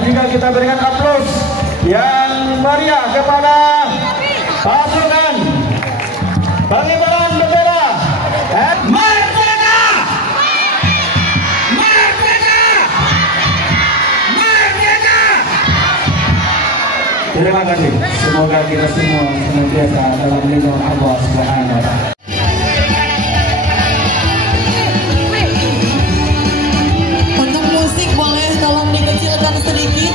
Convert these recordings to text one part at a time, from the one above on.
Dan juga kita berikan aplaus yang meriah kepada pasukan pengibaran bendera Merdeka! Merdeka! Merdeka! Terima kasih. Semoga kita semua senantiasa dalam lindungan Allah Subhanahu wa Ta'ala. Untuk musik boleh tolong dikecilkan sedikit.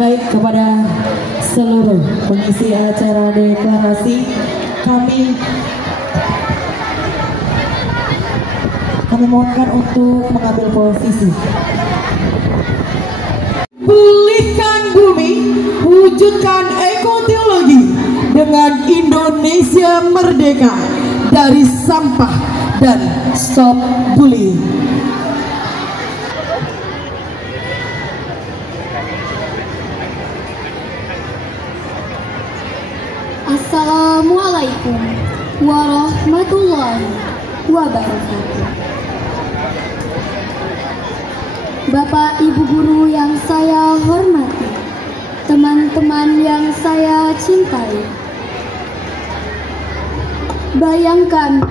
Baik, kepada seluruh pengisi acara deklarasi, kami mohonkan untuk mengambil posisi. Pulihkan bumi, wujudkan ekoteologi dengan Indonesia merdeka dari sampah dan stop bullying. Assalamualaikum warahmatullahi wabarakatuh. Bapak Ibu guru yang saya hormati, teman-teman yang saya cintai. Bayangkan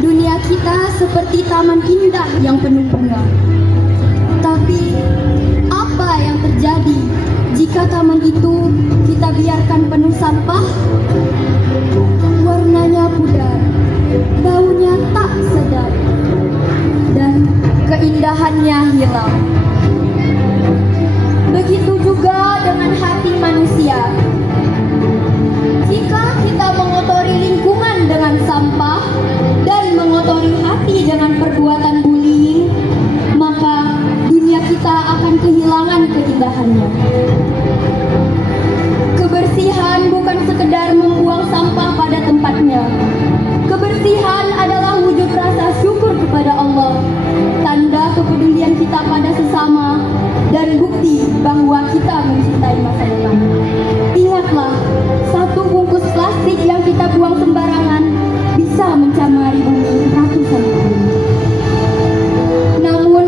dunia kita seperti taman indah yang penuh bunga. Tapi apa yang terjadi jika taman itu kita biarkan penuh sampah? Warnanya pudar, baunya tak sedap, dan keindahannya hilang. Begitu juga dengan hati manusia. Jika kita mengotori lingkungan dengan sampah dan mengotori hati dengan perbuatan bullying, maka dunia kita akan kehilangan keindahannya. Kebersihan bukan sekedar membuang sampah pada tempatnya. Kebersihan adalah wujud rasa syukur kepada Allah, tanda kepedulian kita pada sesama, dan bukti bahwa kita mencintai masa depan. Ingatlah, satu bungkus plastik yang kita buang sembarangan bisa mencemari bumi ratusan tahun. Namun,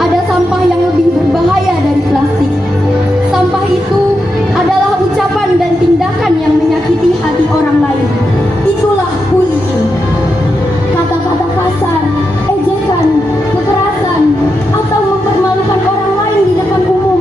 ada sampah yang lebih berbahaya dari plastik. Sampah itu adalah ucapan dan tindakan yang menyakiti hati orang lain. Itulah bullying. Kata-kata kasar, ejekan, kekerasan, atau mempermalukan orang lain di depan umum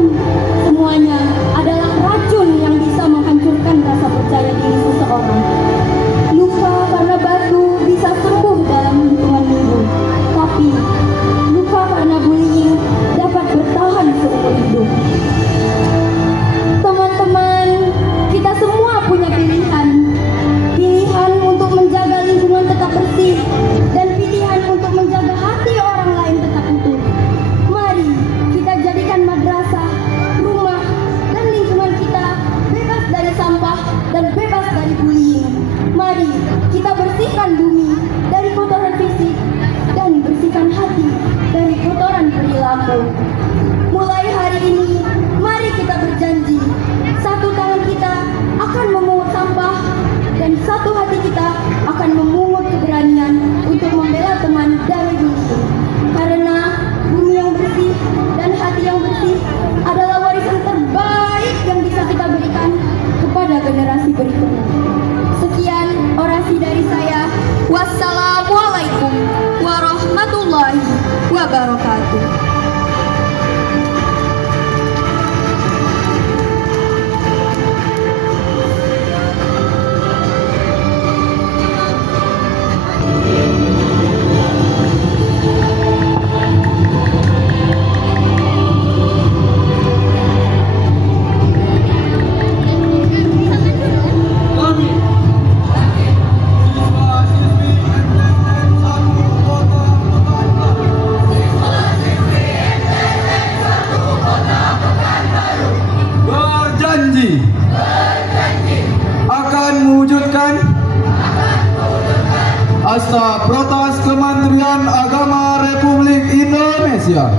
Indonesia.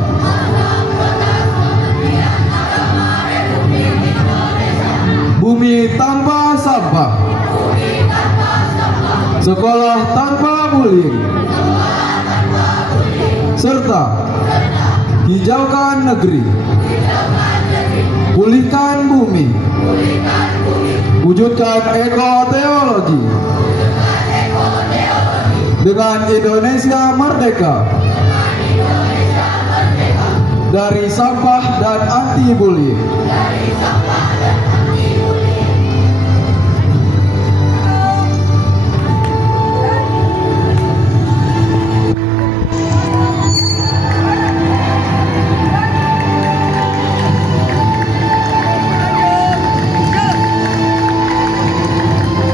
Bumi tanpa sampah. Sekolah tanpa bullying. Serta hijaukan negeri. Pulihkan bumi. Wujudkan ekoteologi. Dengan Indonesia merdeka. Dari sampah dan anti bullying.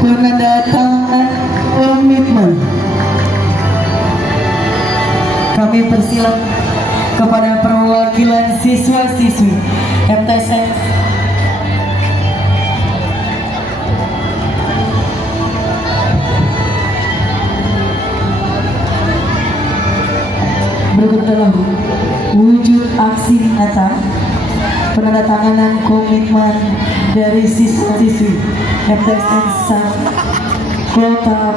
Penandatanganan komitmen. Kami persilakan kepada perwakilan siswa-siswi MTSN berikut adalah wujud aksi nyata penandatanganan komitmen dari siswa-siswi MTSN Kota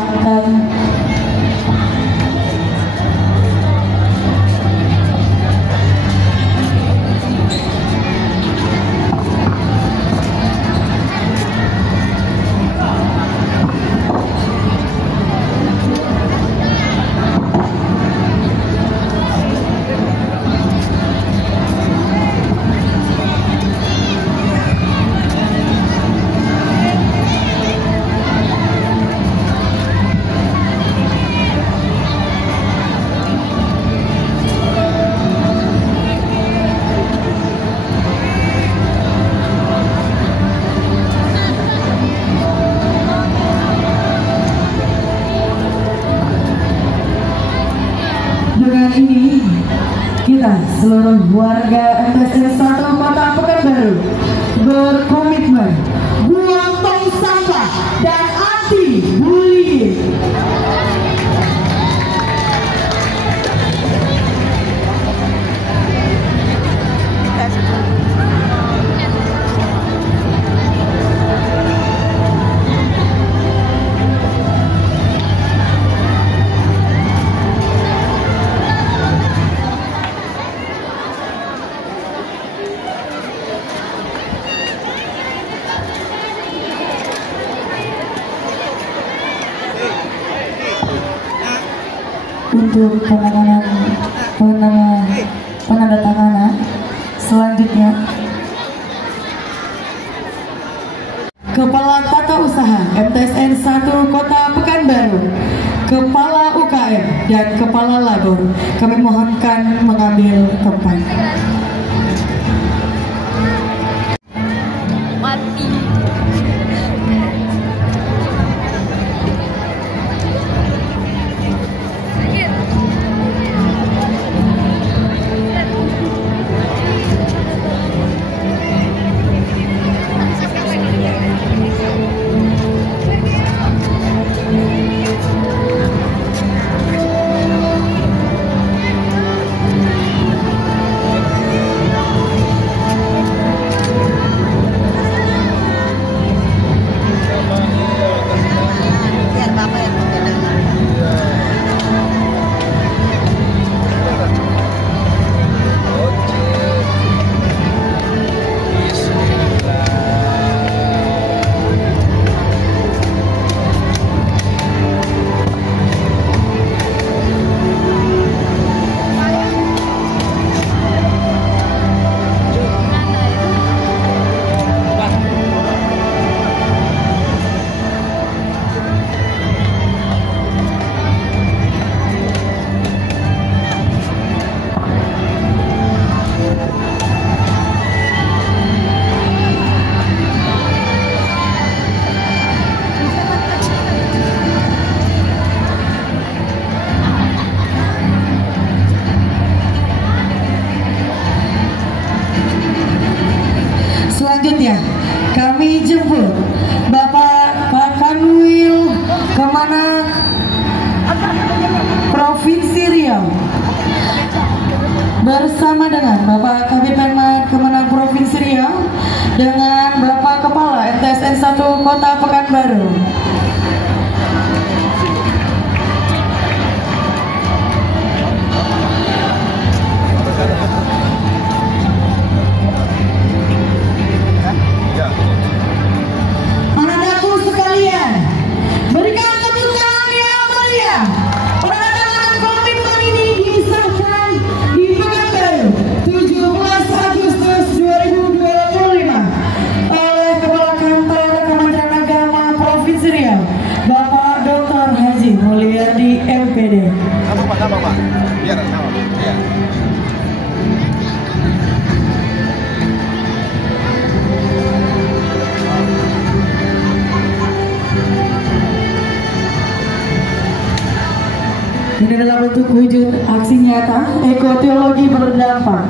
seluruh warga MTSN 1 Kota Pekanbaru berkomitmen buang tong sampah dan anti bullying. Untuk penandatanganan selanjutnya, Kepala Tata Usaha MTSN 1 Kota Pekanbaru, Kepala UKM dan Kepala Labor, kami mohonkan mengambil tempat. Selanjutnya kami jemput Bapak Kanwil Kemenak Provinsi Riau bersama bersama dengan Bapak Kabid Penmas Kemenang Provinsi Riau dengan Bapak Kepala MTSN 1 Kota Pekanbaru. Anak-anakku sekalian, berikan tepuk tangan yang meriah. Penandatanganan komitmen ini disahkan di Pekanbaru 17 Agustus 2025 oleh Kepala Kantor Kementerian Agama Provinsi Riau, Bapak Dr. Haji Mulyadi MPD. Sama Pak. Biar sama. Iya. Ini adalah bentuk wujud aksi nyata ekoteologi berdampak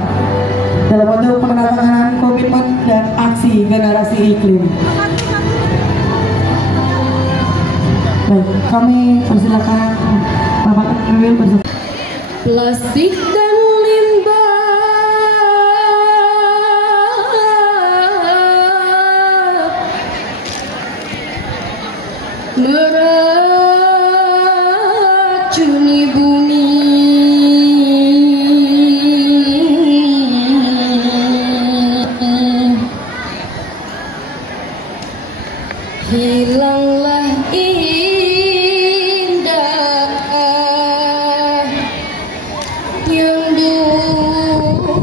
dalam bentuk penandatanganan komitmen dan aksi generasi iklim. Baik, kami persilakan Bapak Kewil bersama. Plastik dan limbah meracuni bumi. Hilanglah indah yang dulu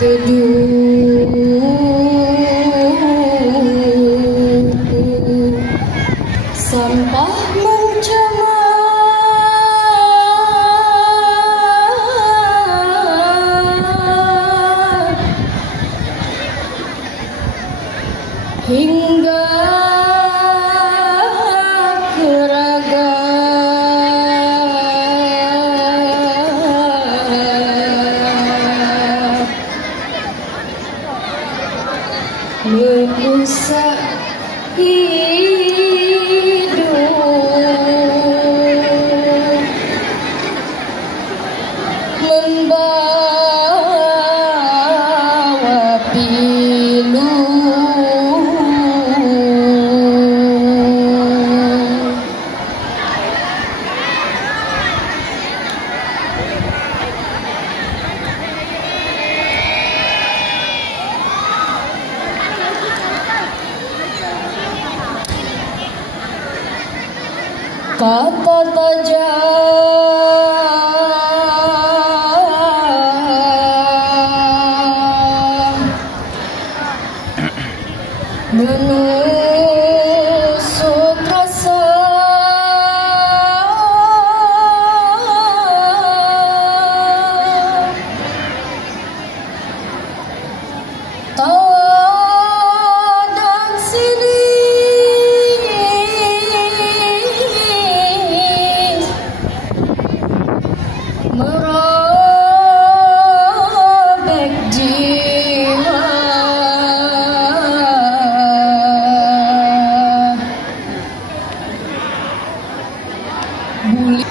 teduh. Sampah mencemar hingga ke raga. Merusak hidup, membawa pilu. Kata tajam menusuk rasa. Tadang sini merobek jiwa. Buli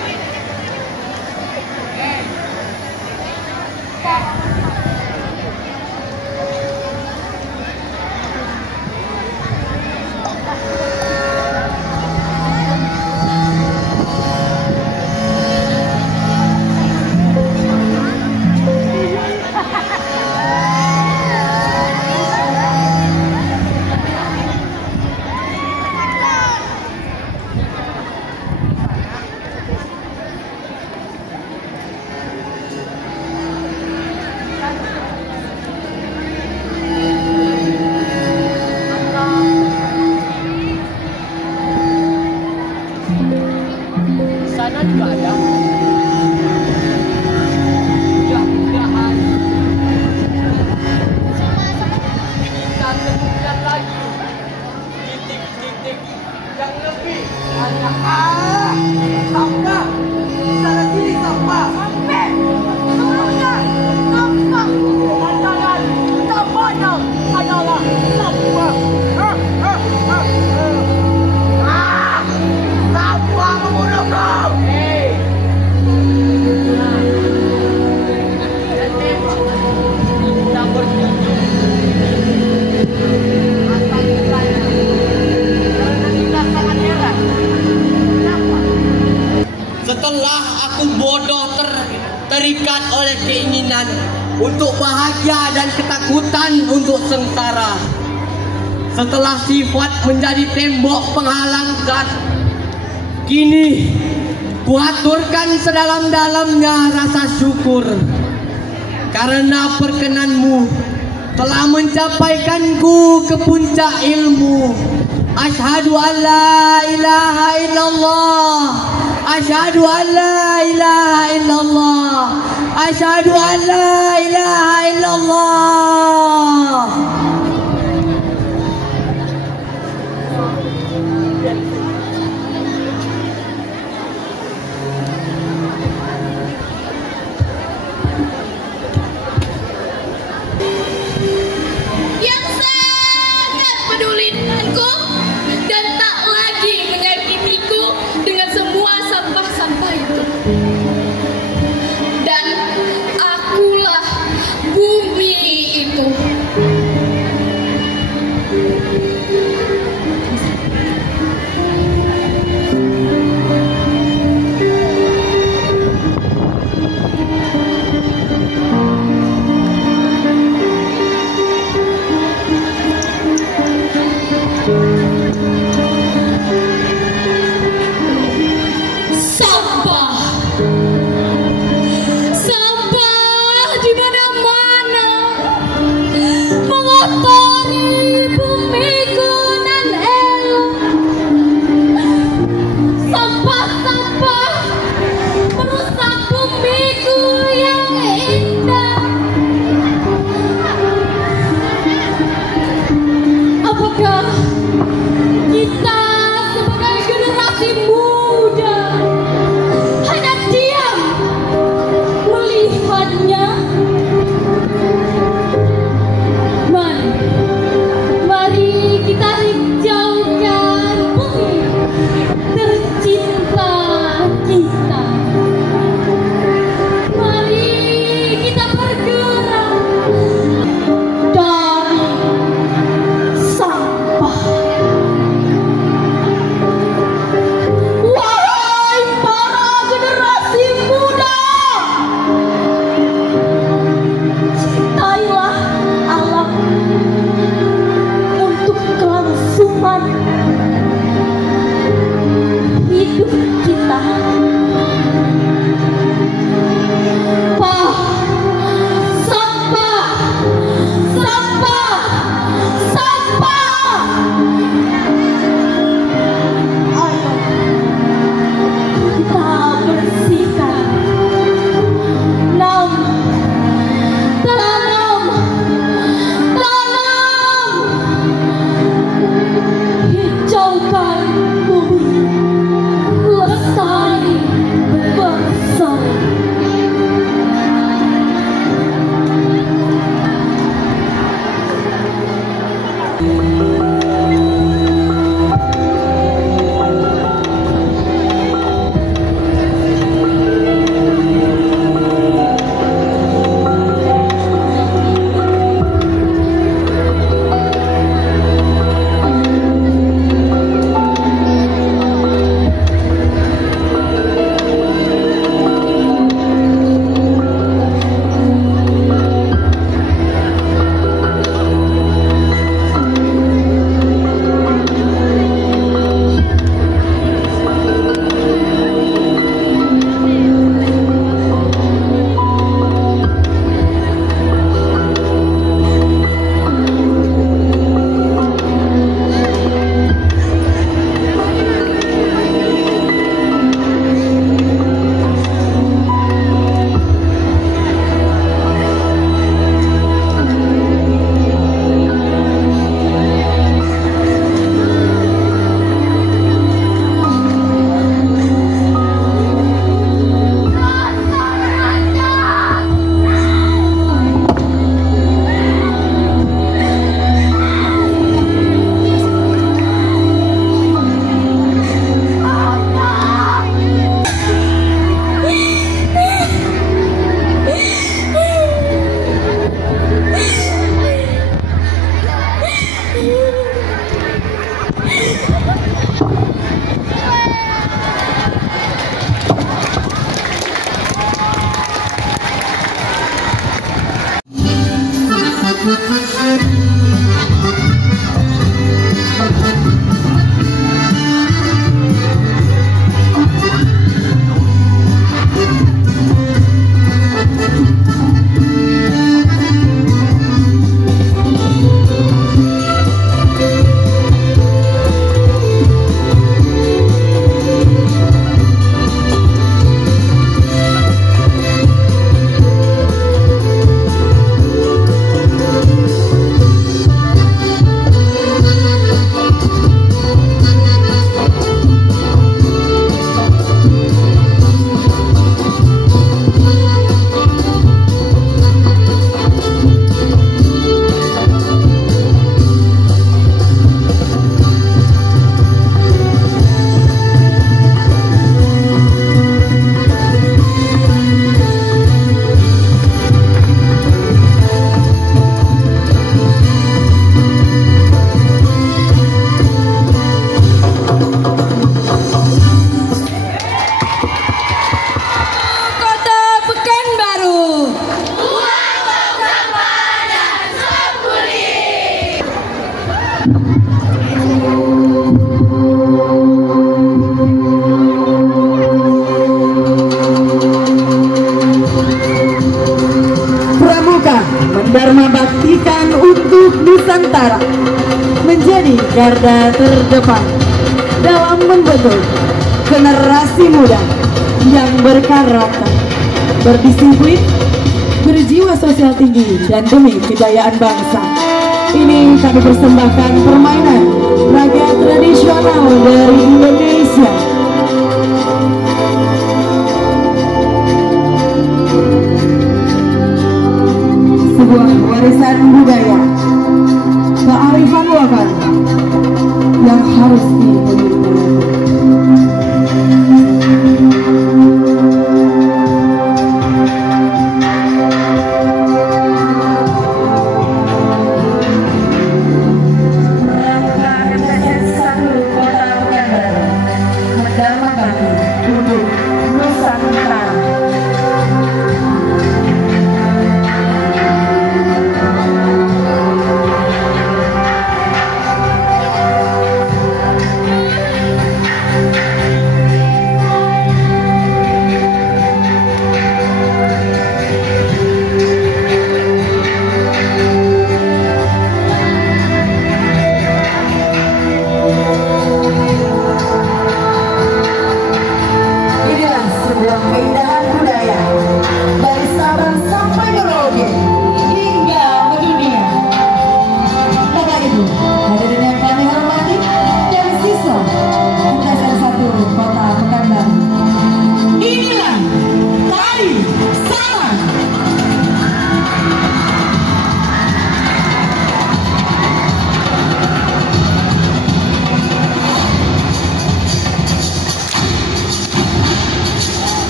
terikat oleh keinginan untuk bahagia dan ketakutan untuk sengsara. Setelah sifat menjadi tembok penghalangkan, kini kuaturkan sedalam-dalamnya rasa syukur karena perkenanmu telah mencapaikanku ke puncak ilmu. Asyhadu an la ilaha illallah, asyhadu an la ilaha illallah, asyhadu an la ilaha illallah. Yang sangat peduli denganku dan tak lagi menyakitiku dengan semua sampah-sampah itu. Dan akulah bumi Dharma baktikan untuk Nusantara, menjadi garda terdepan dalam membentuk generasi muda yang berkarakter, berdisiplin, berjiwa sosial tinggi, dan demi kejayaan bangsa. Ini kami persembahkan permainan raga tradisional dari Indonesia. Sebuah warisan budaya, kearifan lokal yang harus dimiliki.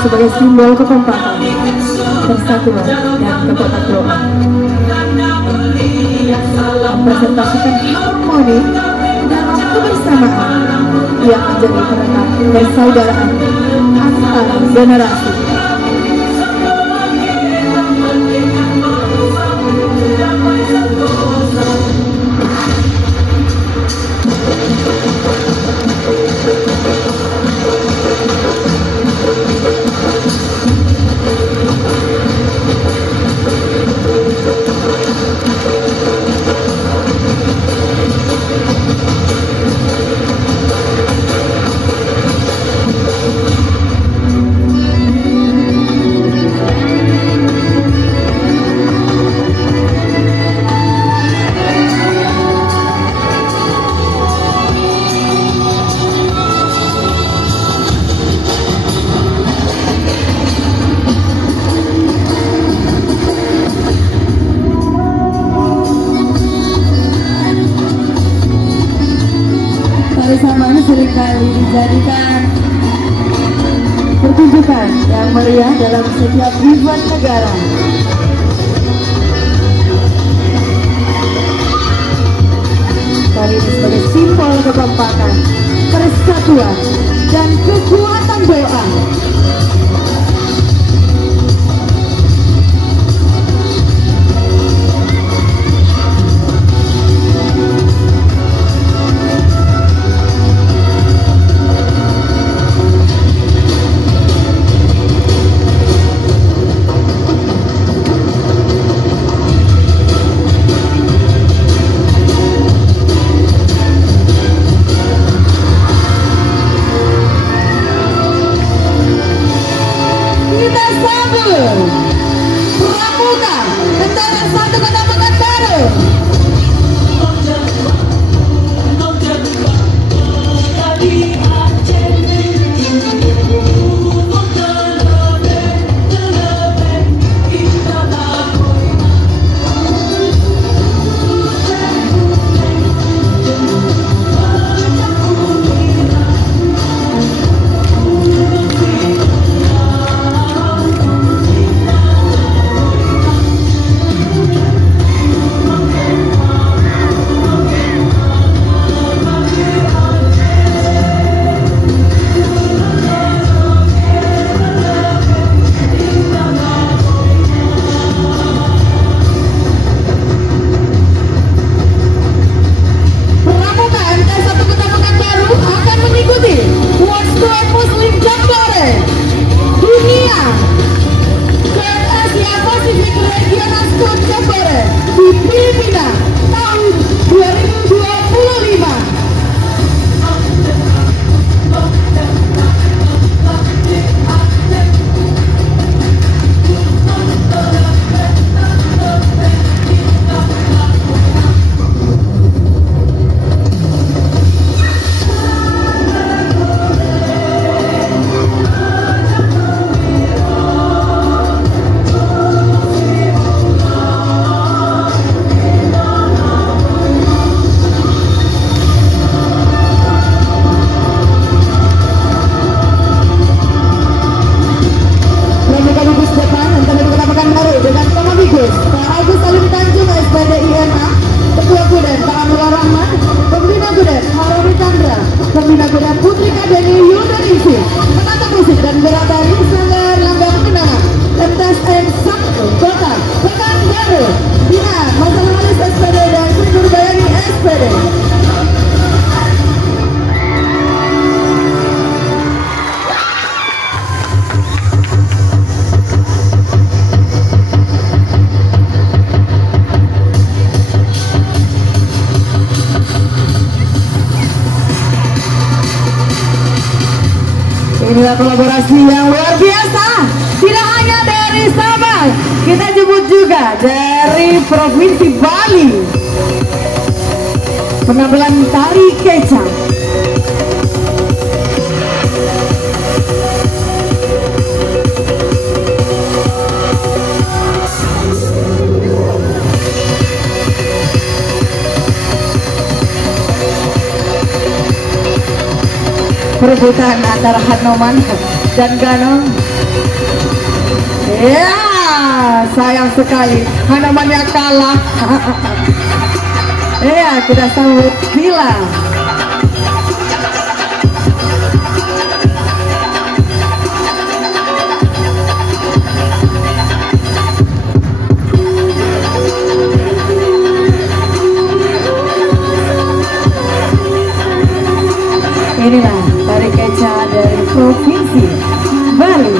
Sebagai simbol kekompakan, persatuan, dan kebersamaan, mempresentasikan harmoni dalam kebersamaan yang menjadi perekat persaudaraan antar generasi. Kebersamaan seringkali dijadikan pertunjukan yang meriah dalam setiap event negara. MTS N1 Kota Pekanbaru. Inilah kolaborasi yang luar biasa, tidak hanya dari Sabah, kita jemput juga dari Provinsi Bali. Penampilan tari kecap. Perebutan antara Hanoman dan Ganong. Ya, sayang sekali Hanomannya kalah. Ya, kita sambut Bila. Inilah tari kecap dari Provinsi Bali.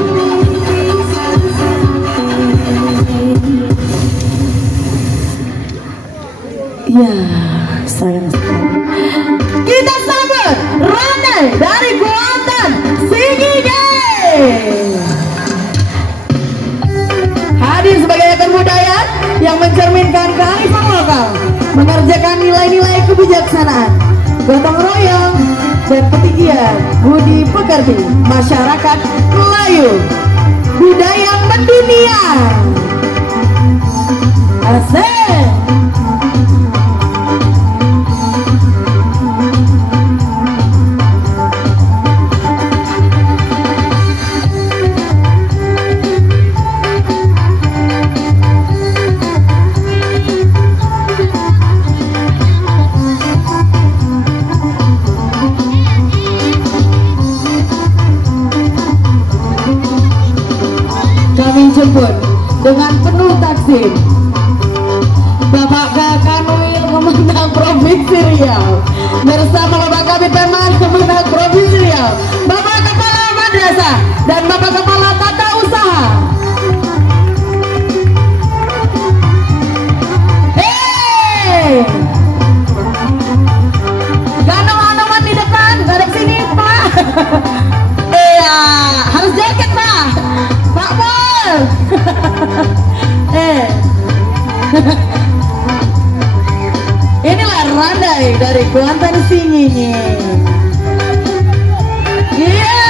Ya, sayang sekali. Kita sambut Rane dari Kuantan Singige. Hadir sebagai ikon budaya yang mencerminkan kearifan lokal, mengerjakan nilai-nilai kebijaksanaan, gotong royong, dan petinggian budi pekerti masyarakat Melayu, budaya mendunia. Asik. Kami jemput dengan penuh taksim Bapak Kakanwil Kemenang Provinsi Riau bersama Bapak Kabid Peman Kemenang Provinsi Riau, Bapak Kepala Madrasah dan Bapak Kepala Tata Usaha. Hey, Ganong-Hanoman di depan, garap sini Pak. Iya, harus jaket Pak. Pak Bol. Inilah Randai dari Kuantan Singinyi. Iya.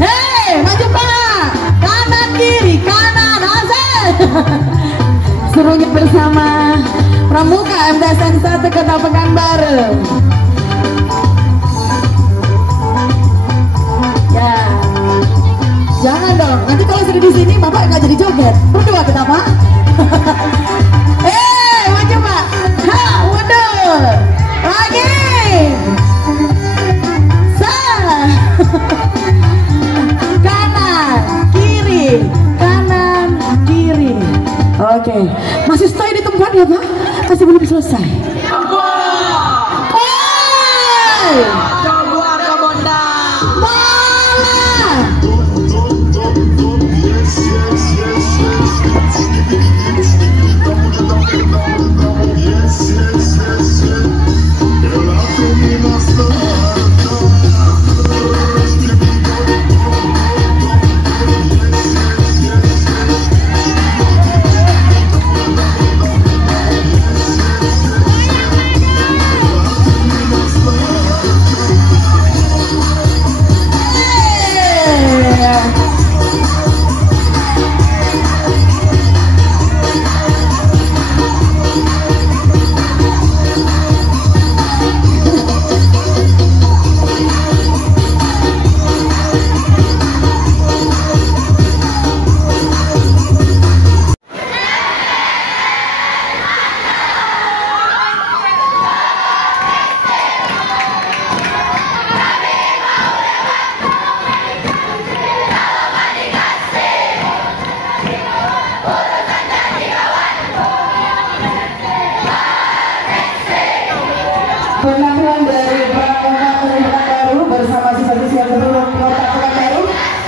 Hei, maju Pak. Kanan kiri, kanan asal. Serunya bersama Pramuka MTSN 1 Kota Pekanbaru. Ya. Jangan dong, nanti kalau sudah di sini Bapak nggak jadi joget. Berdua kita Pak. Maju Pak. Ha, mundur. Lagi. Kanan, kiri, kanan, kiri. Oke, masih stay di tempat ya Pak? Masih belum selesai. Jaguar Kabonda. Penampilan dari Pramuka Pekanbaru bersama siswa-siswa seluruh Kota Pekanbaru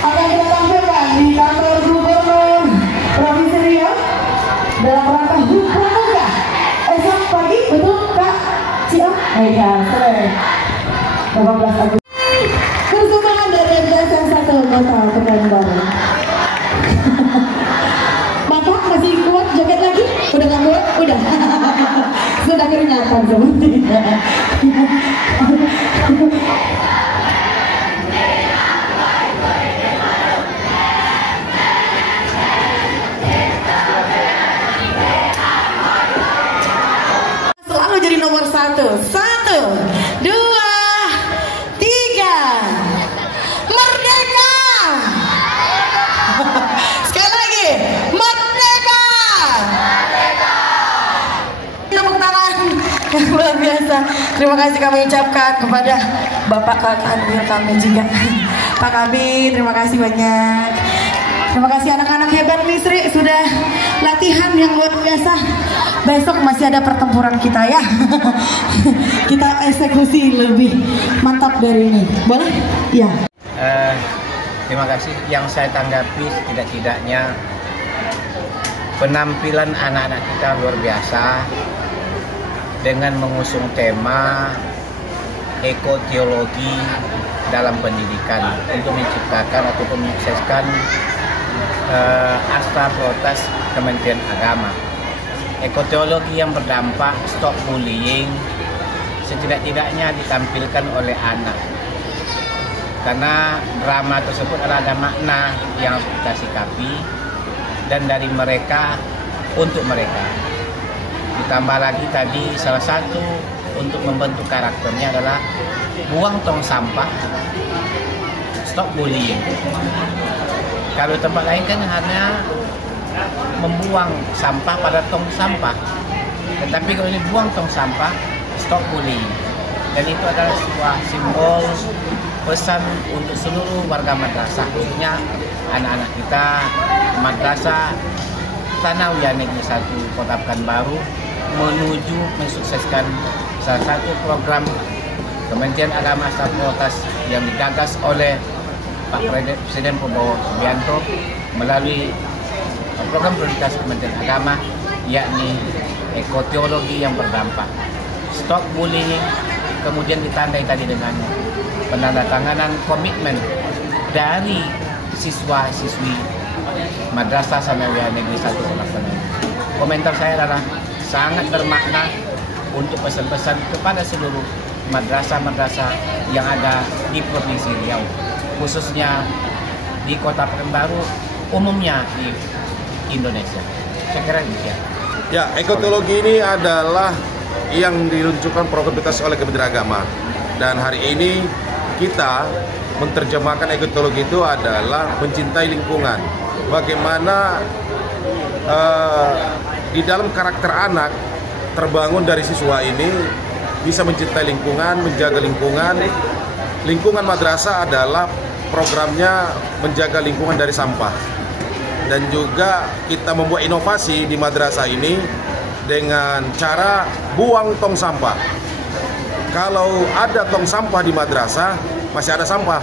akan kita tampilkan di kantor Gubernur Provinsi Riau dalam rangka HUT Pramuka esok pagi, betul Kak Cia? Iya, sore 18 Agustus. Persembahan dari MTSN 1 Kota Pekanbaru. Bapak masih kuat joget lagi? Udah nggak kuat? Udah. Sudah keringatan sepertinya. Selalu jadi nomor 1. 1, 2, 3. Merdeka! Sekali lagi, merdeka! Tepuk tangan yang luar biasa. Terima kasih kami ucapkan kepada Bapak Kanwil kami juga. Pak Kabit, terima kasih banyak. Terima kasih anak-anak hebat Misri sudah latihan yang luar biasa. Besok masih ada pertempuran kita ya. Kita eksekusi lebih mantap dari ini. Boleh? Iya. Terima kasih. Yang saya tanggapi setidak-tidaknya penampilan anak-anak kita luar biasa dengan mengusung tema ekoteologi dalam pendidikan untuk menciptakan ataupun menyukseskan Astra Prioritas Kementerian Agama. Ekoteologi yang berdampak stop bullying setidak-tidaknya ditampilkan oleh anak, karena drama tersebut ada makna yang harus kita sikapi dan dari mereka untuk mereka. Ditambah lagi tadi salah satu untuk membentuk karakternya adalah buang tong sampah, stop bullying. Kalau tempat lain kan hanya membuang sampah pada tong sampah, tetapi kalau ini buang tong sampah, stop bullying. Dan itu adalah sebuah simbol pesan untuk seluruh warga madrasah, khususnya anak-anak kita madrasah Tsanawiyah Negeri 1 Kota Pekanbaru menuju mensukseskan salah satu program Kementerian Agama Astra Prioritas yang digagas oleh Pak Presiden Prabowo Subianto melalui program prioritas Kementerian Agama, yakni ekoteologi yang berdampak, stop bullying, kemudian ditandai tadi dengan penandatanganan komitmen dari siswa-siswi Madrasah Tsanawiyah Negeri 1 Kota Pekanbaru. komentar saya adalah sangat bermakna untuk pesan-pesan kepada seluruh madrasah-madrasah yang ada di Provinsi Riau, khususnya di Kota Pekanbaru, umumnya di Indonesia. Saya kira demikian. Ya, ekoteologi ini adalah yang diluncurkan program oleh Kementerian Agama. Dan hari ini kita menerjemahkan ekoteologi itu adalah mencintai lingkungan. Bagaimana di dalam karakter anak terbangun dari siswa ini bisa mencintai lingkungan, menjaga lingkungan. Lingkungan madrasah adalah programnya menjaga lingkungan dari sampah. Dan juga kita membuat inovasi di madrasah ini dengan cara buang tong sampah. Kalau ada tong sampah di madrasah, masih ada sampah.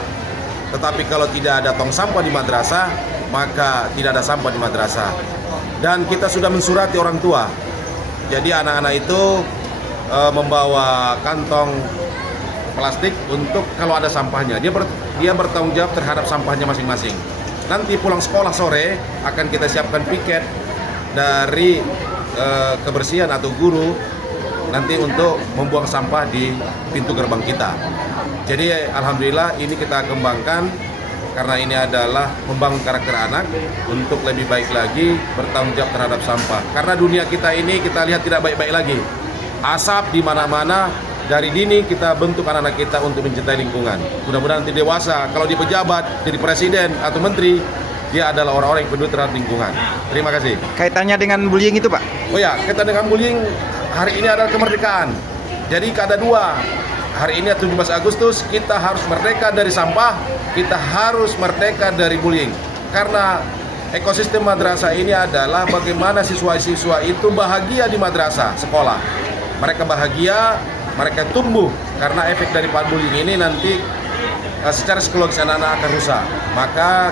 Tetapi kalau tidak ada tong sampah di madrasah, maka tidak ada sampah di madrasah. Dan kita sudah mensurati orang tua. Jadi anak-anak itu membawa kantong plastik untuk kalau ada sampahnya. Dia bertanggung jawab terhadap sampahnya masing-masing. Nanti pulang sekolah sore akan kita siapkan piket dari kebersihan atau guru nanti untuk membuang sampah di pintu gerbang kita. Jadi alhamdulillah ini kita kembangkan karena ini adalah membangun karakter anak untuk lebih baik lagi bertanggung jawab terhadap sampah. Karena dunia kita ini kita lihat tidak baik-baik lagi. Asap di mana-mana, dari dini kita bentuk anak-anak kita untuk mencintai lingkungan. Mudah-mudahan nanti dewasa, kalau dia pejabat, jadi presiden atau menteri, dia adalah orang-orang yang peduli terhadap lingkungan. Terima kasih. Kaitannya dengan bullying itu, Pak? Oh ya, kaitan dengan bullying, hari ini adalah kemerdekaan. Jadi ada dua. Hari ini 17 Agustus kita harus merdeka dari sampah, kita harus merdeka dari bullying. Karena ekosistem madrasah ini adalah bagaimana siswa-siswa itu bahagia di madrasah, sekolah. Mereka bahagia, mereka tumbuh. Karena efek dari bullying ini nanti secara psikologis anak-anak akan rusak. Maka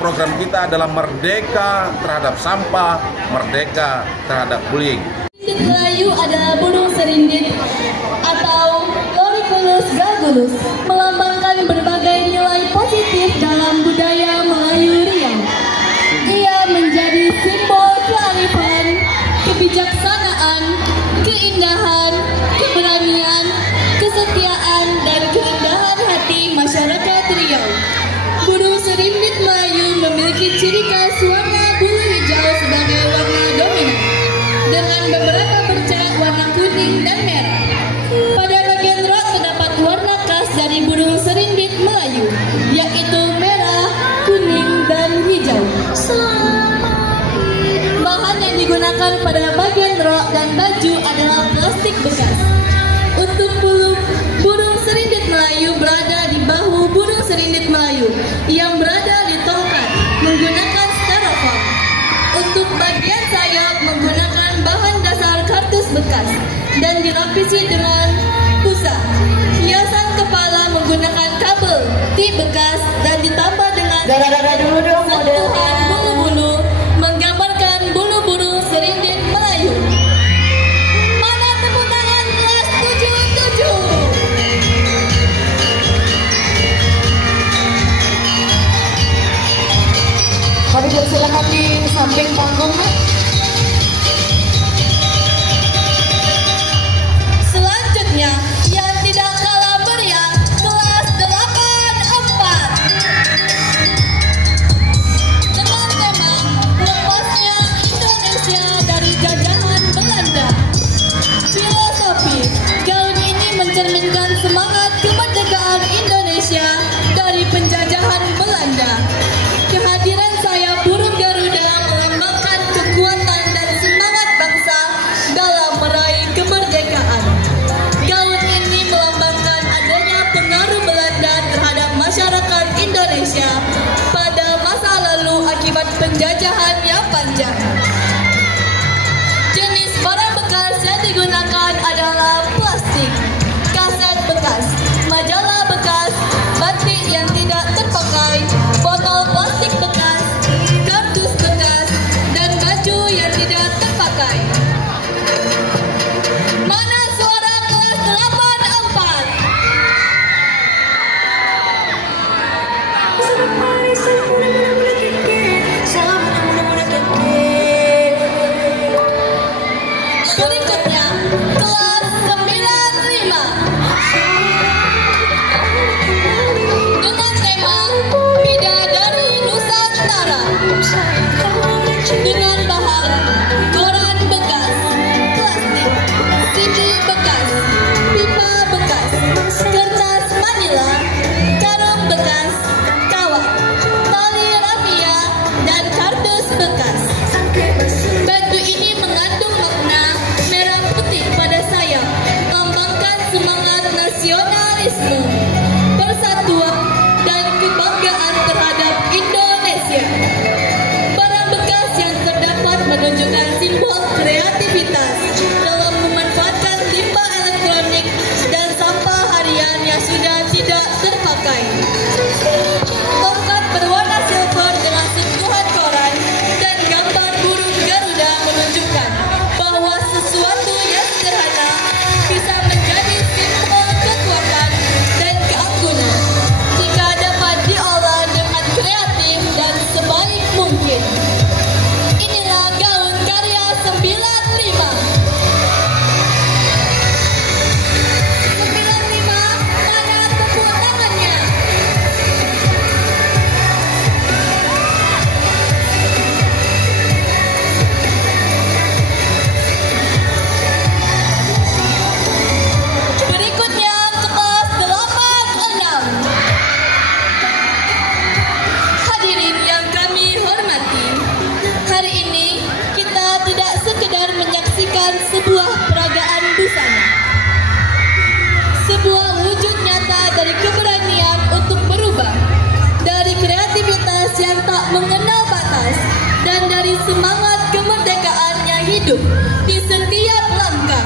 program kita adalah merdeka terhadap sampah, merdeka terhadap bullying. Melayu adalah burung serindit atau Loriculus galgulus, melambangkan berbagai nilai positif dalam budaya Melayu Riau. Ia menjadi simbol kearifan, kebijaksanaan, keindahan, keberanian, kesetiaan, dan keindahan hati masyarakat Riau. Burung serindit Melayu memiliki ciri khas warna bulu hijau sebagai warna dominan, dengan beberapa bercak warna kuning dan merah. Pada bagian rok terdapat warna khas dari burung serindit Melayu, yaitu merah, kuning, dan hijau. Bahan yang digunakan pada bagian rok dan baju adalah plastik bekas. Untuk burung serindit Melayu berada di bahu burung serindit Melayu yang berada di tongkat menggunakan styrofoam. Untuk bagian sayap menggunakan bahan dasar kartus bekas dan dilapisi dengan busa. Hiasan kepala menggunakan kabel tip bekas dan ditambah dengan sentuhan bulu-bulu menggambarkan bulu-bulu serindit Melayu. Mana tepuk tangan kelas 77? Kami silakan di samping panggung. Selanjutnya, yang tidak kalah meriah, kelas 84. menunjukkan simbol kreativitas dalam memanfaatkan limbah elektronik dan sampah harian yang sudah tidak terpakai. Tongkat berwarna silver dengan sentuhan koran dan gambar burung Garuda menunjukkan bahwa sesuatu yang sederhana bisa menjadi simbol kekuatan dan keanggunan jika dapat diolah dengan kreatif dan sebaik mungkin. Inilah gaun karya 95. 95, mana tepuk tangannya? Berikutnya kelas 86. Hadirin yang kami hormati, hari ini kita tidak sekedar menyaksikan sebuah peragaan busana, sebuah wujud nyata dari keberanian untuk berubah, dari kreativitas yang tak mengenal batas, dan dari semangat kemerdekaan yang hidup di setiap langkah.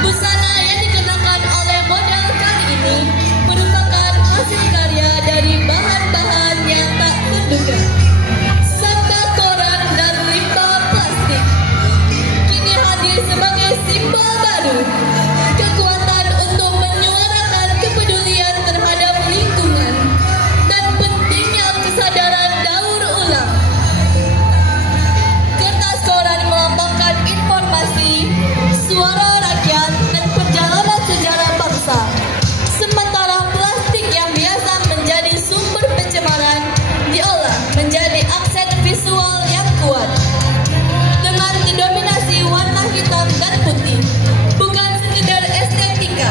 Busana yang dikenakan oleh model kali ini merupakan hasil karya dari bahan-bahan yang tak terduga. Sampah koran dan limbah plastik kini hadir sebagai simbol baru, kekuatan untuk menyuarakan kepedulian terhadap lingkungan dan pentingnya kesadaran daur ulang. Kertas koran melambangkan informasi, suara rakyat, dan perjalanan sejarah bangsa. Sementara plastik yang biasa menjadi sumber pencemaran diolah menjadi aksen visual yang kuat. Dengan didominasi warna hitam dan putih, bukan sekedar estetika.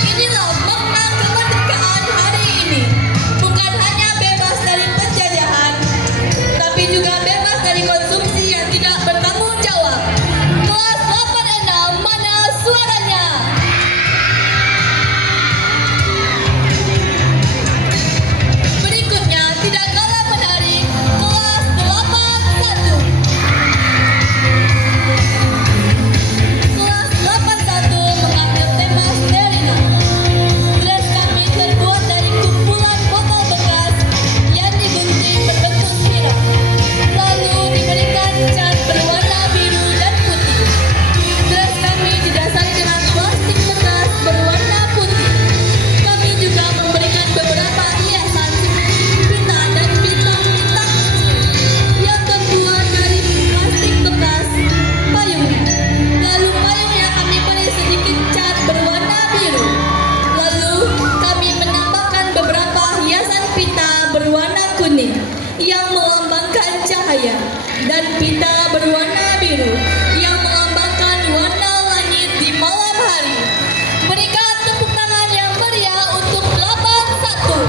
Inilah makna kemerdekaan hari ini. Bukan hanya bebas dari penjajahan, tapi juga bebas dari konsumsi yang tidak bertanggung jawab. Kelas 86, mana suaranya? Berikutnya tidak kalah menarik, kelas 81. Kelas 81 mengambil tema Sterina. Dress kami terbuat dari kumpulan botol bekas yang digunting berbentuk spiral, lalu diberikan cat berwarna biru dan putih. Dress kami didasari dengan plastik bekas berwarna putih. Kami juga memberikan beberapa hiasan seperti pita dan bintang-bintang kecil yang terbuat dari plastik bekas payungnya. Lalu payungnya kami beri sedikit cat berwarna biru. Lalu kami menambahkan beberapa hiasan pita berwarna kuning yang melambangkan cahaya, dan pita berwarna biru yang melambangkan warna langit di malam hari. Berikan tepuk tangan yang meriah untuk 81.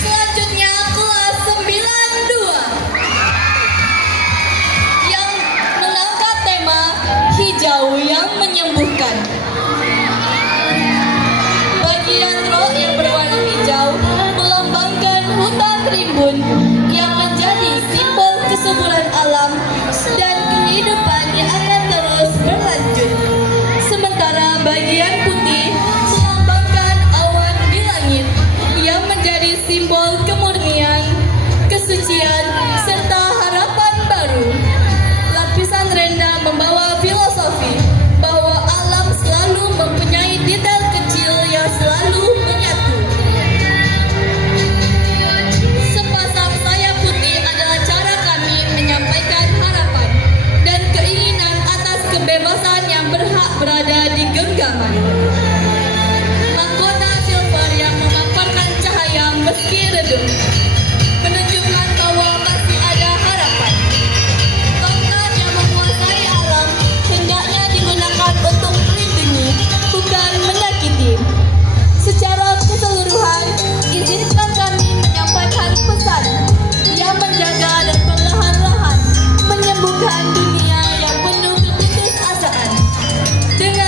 Selanjutnya kelas 92 yang mengangkat tema hijau yang menyembuhkan. Bagian rok yang berwarna hijau melambangkan hutan rimbun yang menjadi simbol kesuburan alam dan kehidupan yang akan terus berlanjut. Sementara bagian putih melambangkan awan di langit yang menjadi simbol kemurnian, kesucian, serta harapan baru. Lapisan renda membawa filosofi bahwa alam selalu mempunyai detail kecil yang selalu menyatu. Sepasang sayap putih adalah cara kami menyampaikan harapan dan keinginan atas kebebasan yang berhak berada di genggaman. Mahkota silver yang memaparkan cahaya meski redup menunjukkan bahwa masih ada harapan. Tongkat yang menguasai alam hendaknya digunakan untuk melindungi, bukan menyakiti. Secara keseluruhan, izinkan kami menyampaikan pesan yang menjaga dan perlahan-lahan menyembuhkan dunia yang penuh keputusasaan. Dengan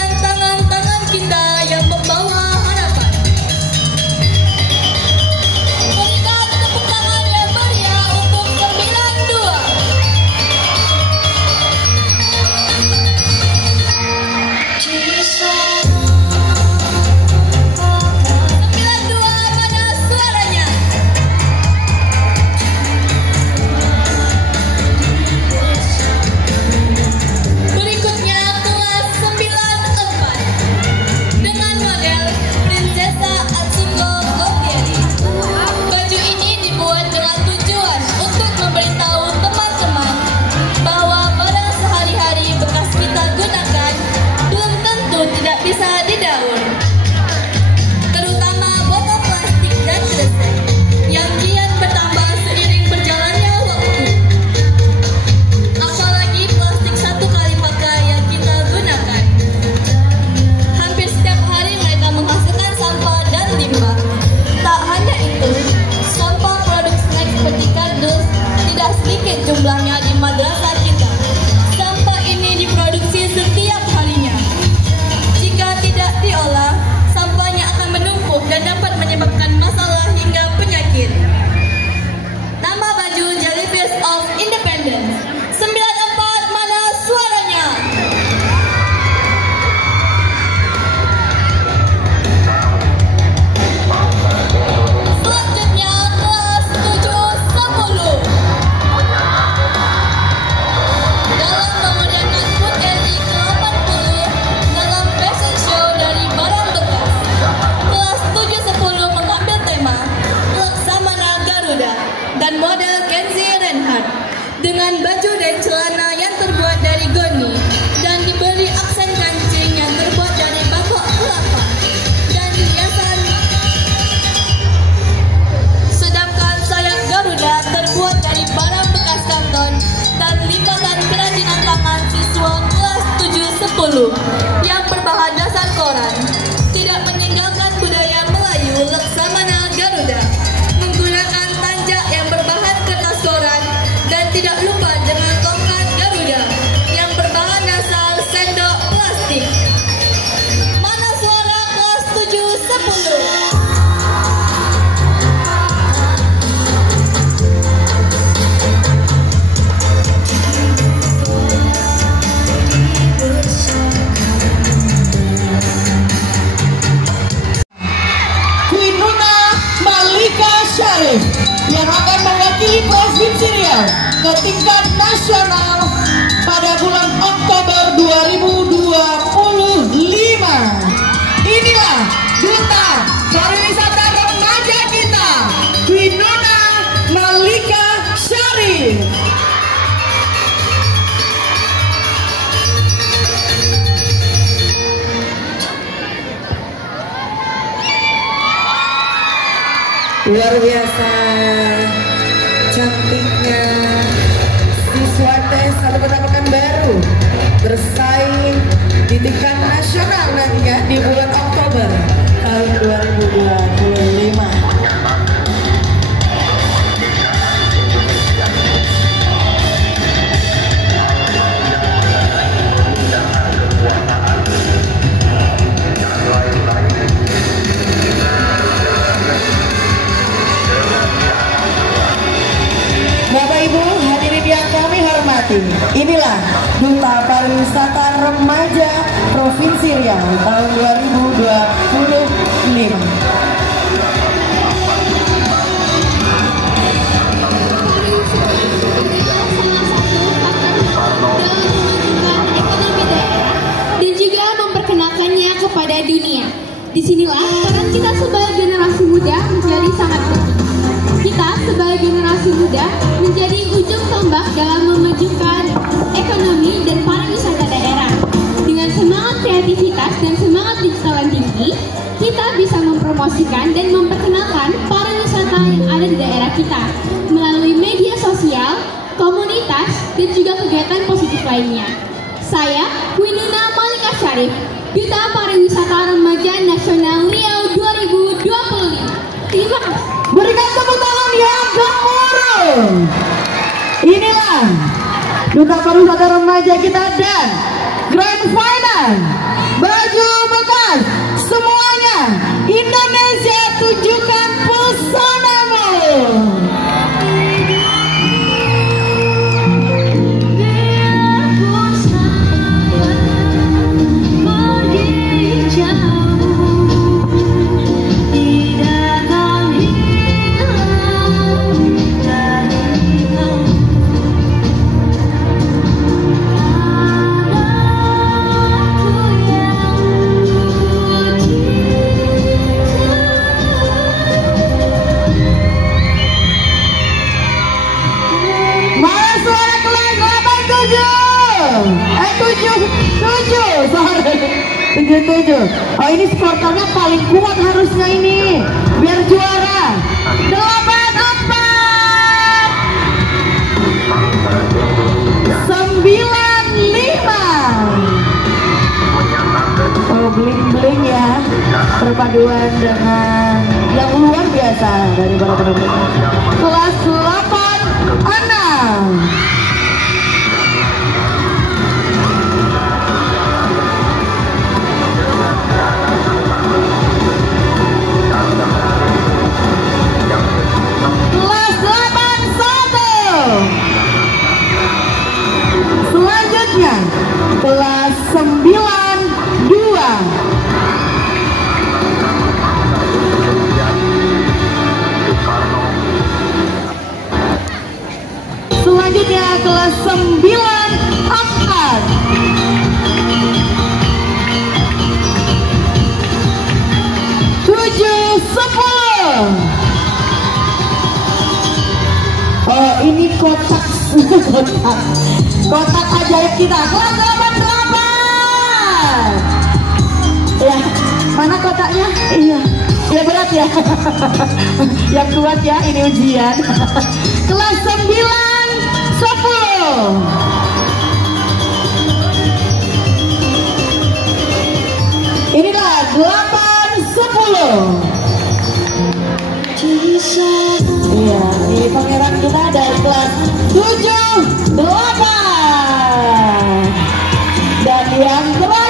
tampil ke tingkat nasional pada bulan Oktober 2025. Inilah Duta Pariwisata Remaja kita, Winona Malika Syarif. Luar biasa cantiknya siswa tes satu Kota Pekanbaru bersaing di tingkat nasional nantinya di bulan Oktober tahun 2025. Bapak Ibu hadirin yang kami hormati, inilah Duta Pariwisata Remaja Provinsi Riau tahun 2025. Dan juga memperkenalkannya kepada dunia. Disinilah peran kita sebagai generasi muda menjadi sangat penting. Kita sebagai generasi muda menjadi ujung tombak dalam memajukan ekonomi dan pariwisata daerah. Dengan semangat kreativitas dan semangat digital yang tinggi, kita bisa mempromosikan dan memperkenalkan pariwisata yang ada di daerah kita melalui media sosial, komunitas, dan juga kegiatan positif lainnya. Saya, Winona Malika Syarif, Duta Pariwisata Remaja Nasional Riau 2025. Terima kasih. Berikan tepuk tangan yang gemuruh. Inilah Duta Pariwisata Remaja kita dan Grand Final baju bekas semuanya. Indonesia, tunjukkan pesonamu. Tujuh. Oh, ini supporternya paling kuat harusnya ini biar juara. 8-4. Oh, bling-bling ya, perpaduan dengan yang luar biasa dari para penumpang. Kelas 8-6. Selanjutnya kelas 9-2. Selanjutnya kelas 9-4. Oh, ini kotak kotak ajaib kita kelas 8-8. Ya, mana kotaknya? Iya, ya berat ya. Yang kuat ya, ini ujian. Kelas 9-10. Inilah 8-10. Iya, ini pangeran kita dari kelas 7-8. Dan yang terakhir